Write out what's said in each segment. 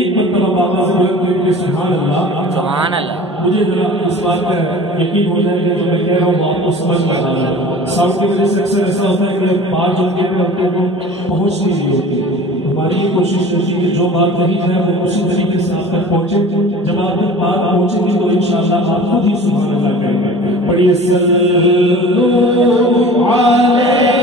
एक मरतबा बाबा से बोले कि सुभान अल्लाह, सुभान अल्लाह। मुझे जरा इस बात का यकीन हो जाएगा जो मैं कह रहा हूँ आपको समझ में आ रहा है। साउंड की वजह से अक्सर ऐसा होता है कि बात जो कहते होते हैं वो पहुँचती नहीं होती। हमारी ये कोशिश होती है कि जो बात कही जाए वो उसी तरीके से आप तक पहुँचे। जब आप तक बात पहुँचेगी तो इंशाअल्लाह आप खुद ही सुभान अल्लाह कहेंगे। पढ़िए सल्लल्लाहु अलैहि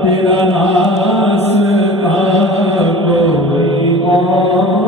तेरा नास का कोई और